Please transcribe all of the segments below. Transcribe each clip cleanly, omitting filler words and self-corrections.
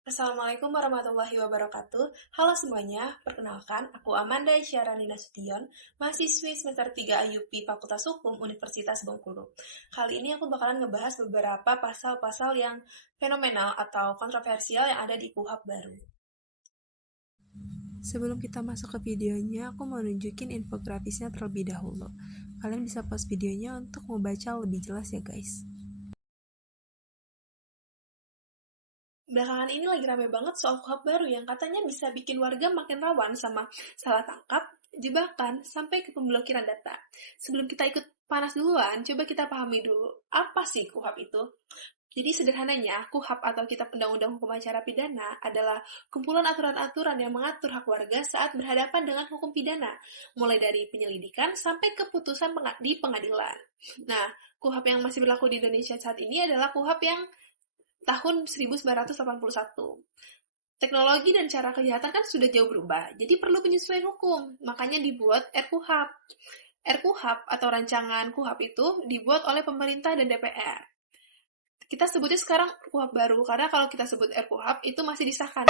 Assalamualaikum warahmatullahi wabarakatuh. Halo semuanya, perkenalkan aku Amanda Syarani Nasution, mahasiswi semester 3 IUP Fakultas Hukum Universitas Bengkulu. Kali ini aku bakalan ngebahas beberapa pasal-pasal yang fenomenal atau kontroversial yang ada di KUHP baru. Sebelum kita masuk ke videonya, aku mau nunjukin infografisnya terlebih dahulu. Kalian bisa pause videonya untuk membaca lebih jelas ya guys. Belakangan ini lagi rame banget soal KUHP baru yang katanya bisa bikin warga makin rawan sama salah tangkap, jebakan, sampai ke pemblokiran data. Sebelum kita ikut panas duluan, coba kita pahami dulu, apa sih KUHP itu? Jadi sederhananya, KUHP atau Kitab Undang-Undang Hukum Acara Pidana adalah kumpulan aturan-aturan yang mengatur hak warga saat berhadapan dengan hukum pidana, mulai dari penyelidikan sampai keputusan di pengadilan. Nah, KUHP yang masih berlaku di Indonesia saat ini adalah KUHP yang tahun 1981. Teknologi dan cara kejahatan kan sudah jauh berubah, jadi perlu penyesuaian hukum, makanya dibuat RKUHP. RKUHP atau rancangan KUHP itu dibuat oleh pemerintah dan DPR. Kita sebutnya sekarang KUHP baru, karena kalau kita sebut RKUHP itu masih disahkan.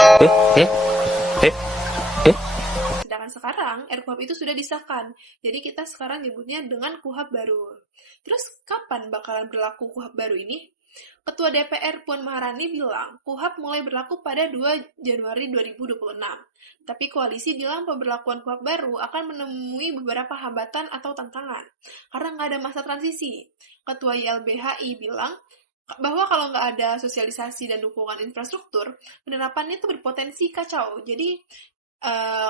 Sedangkan sekarang RKUHP itu sudah disahkan, jadi kita sekarang nyebutnya dengan KUHP baru. Terus kapan bakalan berlaku KUHP baru ini? Ketua DPR Puan Maharani bilang KUHP mulai berlaku pada 2 Januari 2026. Tapi koalisi bilang pemberlakuan KUHP baru akan menemui beberapa hambatan atau tantangan, karena nggak ada masa transisi. Ketua YLBHI bilang bahwa kalau nggak ada sosialisasi dan dukungan infrastruktur, penerapannya itu berpotensi kacau. Jadi,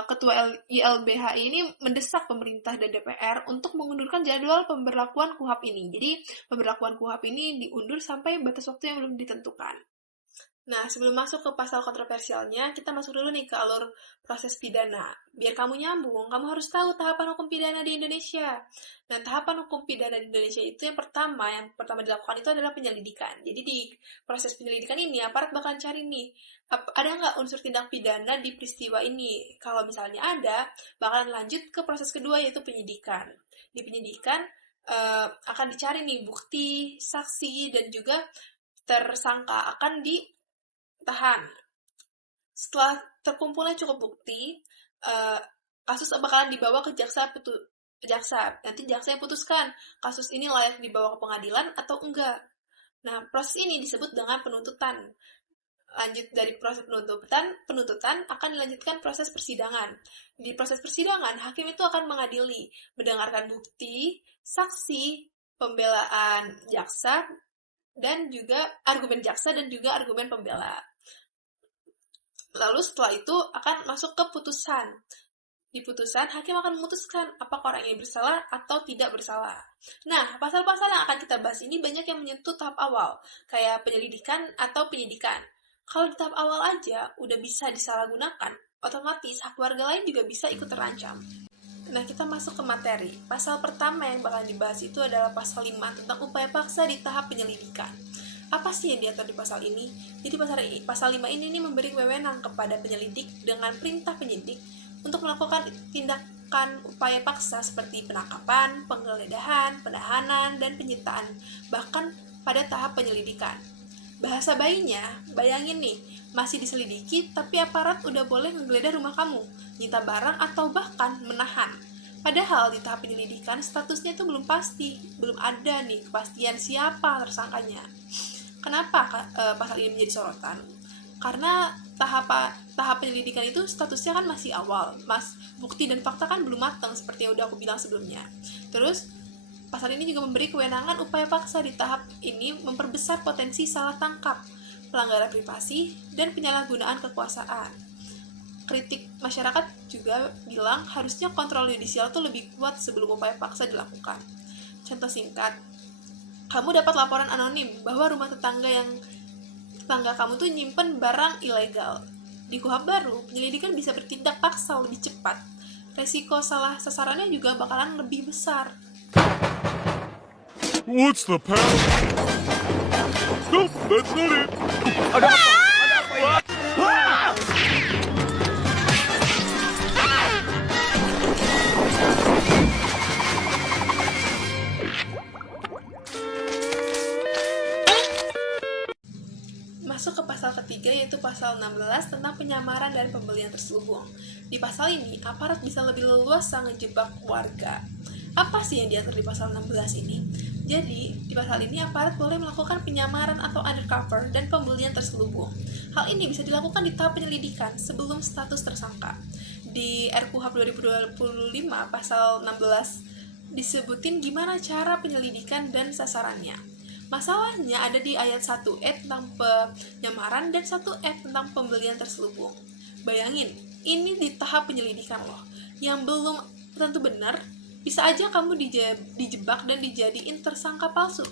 Ketua YLBHI ini mendesak pemerintah dan DPR untuk mengundurkan jadwal pemberlakuan KUHP ini. Jadi, pemberlakuan KUHP ini diundur sampai batas waktu yang belum ditentukan. Nah, sebelum masuk ke pasal kontroversialnya, kita masuk dulu nih ke alur proses pidana. Biar kamu nyambung, kamu harus tahu tahapan hukum pidana di Indonesia. Nah, tahapan hukum pidana di Indonesia itu yang pertama dilakukan itu adalah penyelidikan. Jadi di proses penyelidikan ini, aparat bakal cari nih, ada nggak unsur tindak pidana di peristiwa ini? Kalau misalnya ada, bakalan lanjut ke proses kedua yaitu penyidikan. Di penyidikan akan dicari nih bukti, saksi, dan juga tersangka akan ditahan. Setelah terkumpulnya cukup bukti, kasus bakalan dibawa ke jaksa. Nanti jaksa yang putuskan kasus ini layak dibawa ke pengadilan atau enggak. Nah, proses ini disebut dengan penuntutan. Lanjut dari proses penuntutan akan dilanjutkan proses persidangan. Di proses persidangan, hakim itu akan mengadili, mendengarkan bukti, saksi, pembelaan jaksa, dan juga argumen jaksa dan juga argumen pembela. Lalu setelah itu akan masuk ke putusan. Di putusan, hakim akan memutuskan apakah orang ini bersalah atau tidak bersalah. Nah, pasal-pasal yang akan kita bahas ini banyak yang menyentuh tahap awal, kayak penyelidikan atau penyidikan. Kalau di tahap awal aja udah bisa disalahgunakan, otomatis hak warga lain juga bisa ikut terancam. Nah, kita masuk ke materi. Pasal pertama yang bakal dibahas itu adalah pasal 5 tentang upaya paksa di tahap penyelidikan. Apa sih yang diatur di pasal ini? Jadi pasal 5 ini memberi wewenang kepada penyelidik dengan perintah penyidik untuk melakukan tindakan upaya paksa seperti penangkapan, penggeledahan, penahanan, dan penyitaan, bahkan pada tahap penyelidikan. Bahasa bayinya, bayangin nih, masih diselidiki tapi aparat udah boleh menggeledah rumah kamu, nyita barang atau bahkan menahan. Padahal di tahap penyelidikan statusnya itu belum pasti, belum ada nih kepastian siapa tersangkanya. Kenapa pasal ini menjadi sorotan? Karena tahap penyelidikan itu statusnya kan masih awal, bukti dan fakta kan belum matang seperti yang udah aku bilang sebelumnya. Terus pasal ini juga memberi kewenangan upaya paksa di tahap ini memperbesar potensi salah tangkap, pelanggaran privasi, dan penyalahgunaan kekuasaan. Kritik masyarakat juga bilang harusnya kontrol yudisial itu lebih kuat sebelum upaya paksa dilakukan. Contoh singkat, kamu dapat laporan anonim bahwa rumah tetangga kamu tuh nyimpen barang ilegal. Di KUHP baru, penyelidikan bisa bertindak paksa lebih cepat. Resiko salah sasarannya juga bakalan lebih besar. What's the pattern? Nope, that's not it. Ada apa? Masuk ke pasal ketiga, yaitu pasal 16 tentang penyamaran dan pembelian terselubung. Di pasal ini, aparat bisa lebih leluasa ngejebak warga. Apa sih yang diatur di pasal 16 ini? Jadi, di pasal ini aparat boleh melakukan penyamaran atau undercover dan pembelian terselubung. Hal ini bisa dilakukan di tahap penyelidikan sebelum status tersangka. Di RKUHP 2025 pasal 16 disebutin gimana cara penyelidikan dan sasarannya. Masalahnya ada di ayat 1E tentang penyamaran dan 1F tentang pembelian terselubung. Bayangin, ini di tahap penyelidikan loh. Yang belum tentu benar, bisa aja kamu dijebak dan dijadiin tersangka palsu.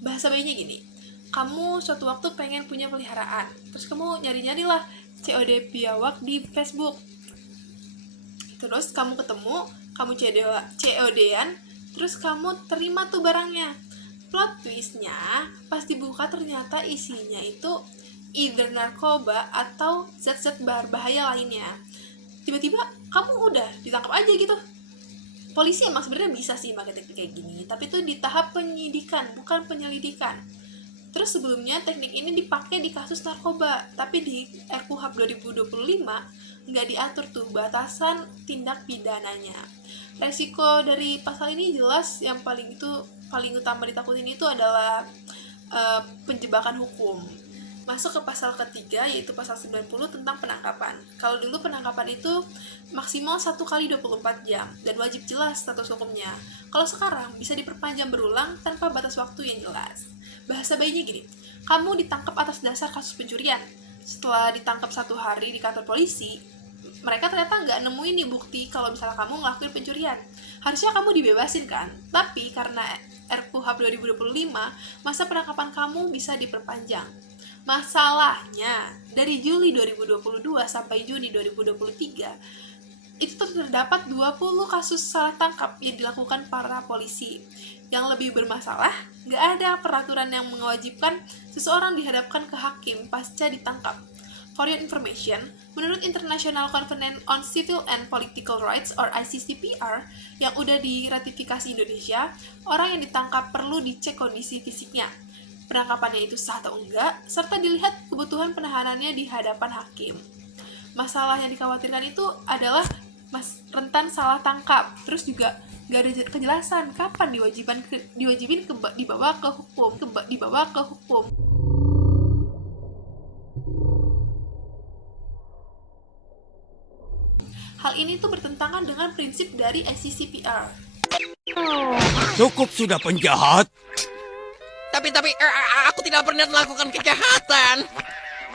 Bahasa bayinya gini, kamu suatu waktu pengen punya peliharaan, terus kamu nyari-nyari lah COD biawak di Facebook. Terus kamu ketemu, kamu COD-an, terus kamu terima tuh barangnya. Plot twistnya, pas dibuka ternyata isinya itu either narkoba atau zat-zat berbahaya lainnya. Tiba-tiba kamu udah ditangkap aja gitu. Polisi emang sebenarnya bisa sih pakai teknik kayak gini, tapi itu di tahap penyidikan, bukan penyelidikan. Terus sebelumnya teknik ini dipakai di kasus narkoba, tapi di RKUHP 2025 nggak diatur tuh batasan tindak pidananya. Resiko dari pasal ini jelas yang paling utama ditakutin itu adalah penjebakan hukum. Masuk ke pasal ketiga, yaitu pasal 90 tentang penangkapan. Kalau dulu penangkapan itu maksimal 1 kali 24 jam, dan wajib jelas status hukumnya. Kalau sekarang, bisa diperpanjang berulang tanpa batas waktu yang jelas. Bahasa bayinya gini, kamu ditangkap atas dasar kasus pencurian. Setelah ditangkap 1 hari di kantor polisi, mereka ternyata nggak nemuin nih bukti kalau misalnya kamu ngelakuin pencurian. Harusnya kamu dibebasin kan? Tapi karena RKUHP 2025, masa penangkapan kamu bisa diperpanjang. Masalahnya, dari Juli 2022 sampai Juni 2023, itu terdapat 20 kasus salah tangkap yang dilakukan para polisi. Yang lebih bermasalah, nggak ada peraturan yang mewajibkan seseorang dihadapkan ke hakim pasca ditangkap. For your information, menurut International Covenant on Civil and Political Rights or ICCPR yang udah diratifikasi Indonesia, orang yang ditangkap perlu dicek kondisi fisiknya, penangkapannya itu sah atau enggak, serta dilihat kebutuhan penahanannya di hadapan hakim. Masalah yang dikhawatirkan itu adalah rentan salah tangkap, terus juga nggak ada kejelasan kapan dibawa ke hukum. Hal ini tuh bertentangan dengan prinsip dari ICCPR. Cukup sudah penjahat. Tapi aku tidak pernah melakukan kejahatan.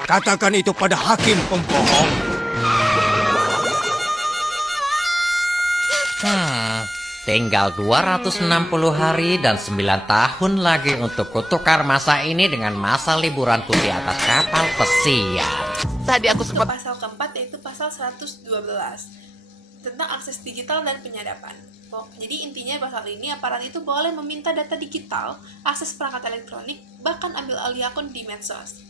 Katakan itu pada hakim pembohong. Tinggal 260 hari dan 9 tahun lagi untuk kutukar masa ini dengan masa liburanku di atas kapal pesiar. Tadi aku sempat pasal keempat, yaitu pasal 112 tentang akses digital dan penyadapan. Jadi intinya pasal ini aparat itu boleh meminta data digital, akses perangkat elektronik, bahkan ambil alih akun di medsos.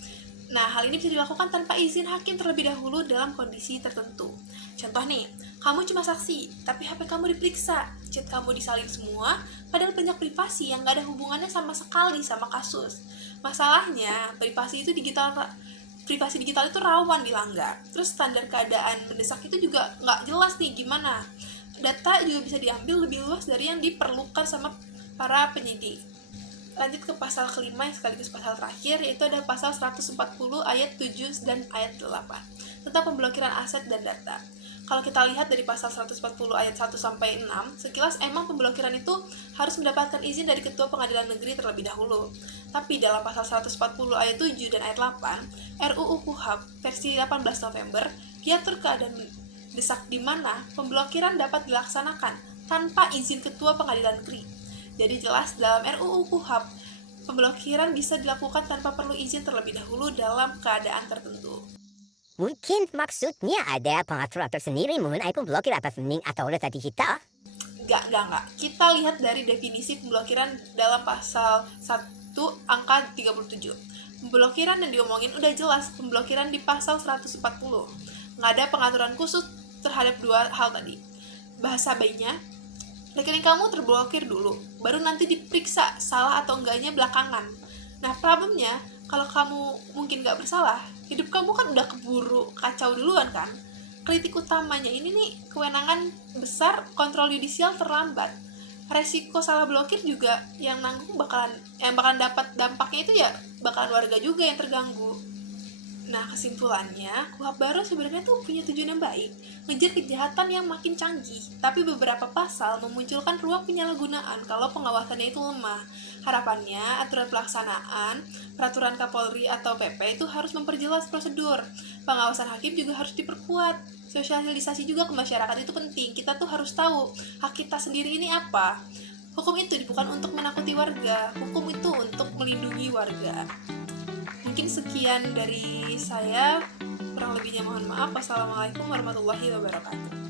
Nah, hal ini bisa dilakukan tanpa izin hakim terlebih dahulu dalam kondisi tertentu. Contoh nih, kamu cuma saksi, tapi HP kamu diperiksa, chat kamu disalin semua, padahal banyak privasi yang nggak ada hubungannya sama sekali sama kasus. Masalahnya, privasi digital itu rawan dilanggar. Terus standar keadaan mendesak itu juga nggak jelas nih gimana. Data juga bisa diambil lebih luas dari yang diperlukan sama para penyidik. Lanjut ke pasal kelima yang sekaligus pasal terakhir, yaitu ada pasal 140 ayat 7 dan ayat 8 tentang pemblokiran aset dan data. Kalau kita lihat dari pasal 140 ayat 1 sampai 6, sekilas emang pemblokiran itu harus mendapatkan izin dari Ketua Pengadilan Negeri terlebih dahulu. Tapi dalam pasal 140 ayat 7 dan ayat 8, RUU KUHP versi 18 November diatur keadaan mendesak di mana pemblokiran dapat dilaksanakan tanpa izin Ketua Pengadilan Negeri. Jadi jelas dalam RUU KUHP, pemblokiran bisa dilakukan tanpa perlu izin terlebih dahulu dalam keadaan tertentu. Mungkin maksudnya ada pengatur tersendiri mengenai pemblokir atas rekening atau data digital? Enggak. Kita lihat dari definisi pemblokiran dalam pasal 1 angka 37. Pemblokiran yang diomongin udah jelas, pemblokiran di pasal 140. Nggak ada pengaturan khusus terhadap dua hal tadi. Bahasa bayinya, rekening kamu terblokir dulu, baru nanti diperiksa salah atau enggaknya belakangan. Nah, problemnya, kalau kamu mungkin nggak bersalah, hidup kamu kan udah keburu kacau duluan kan. Kritik utamanya ini nih, kewenangan besar, kontrol yudisial terlambat. Resiko salah blokir juga yang nanggung yang bakalan dapat dampaknya itu ya bakalan warga juga yang terganggu. Nah, kesimpulannya, KUHP baru sebenarnya tuh punya tujuan yang baik, ngejar kejahatan yang makin canggih, tapi beberapa pasal memunculkan ruang penyalahgunaan kalau pengawasannya itu lemah. Harapannya, aturan pelaksanaan, peraturan Kapolri atau PP itu harus memperjelas prosedur. Pengawasan hakim juga harus diperkuat. Sosialisasi juga ke masyarakat itu penting. Kita tuh harus tahu hak kita sendiri ini apa. Hukum itu bukan untuk menakuti warga, hukum itu untuk melindungi warga. Mungkin sekian dari saya, kurang lebihnya mohon maaf. Wassalamualaikum warahmatullahi wabarakatuh.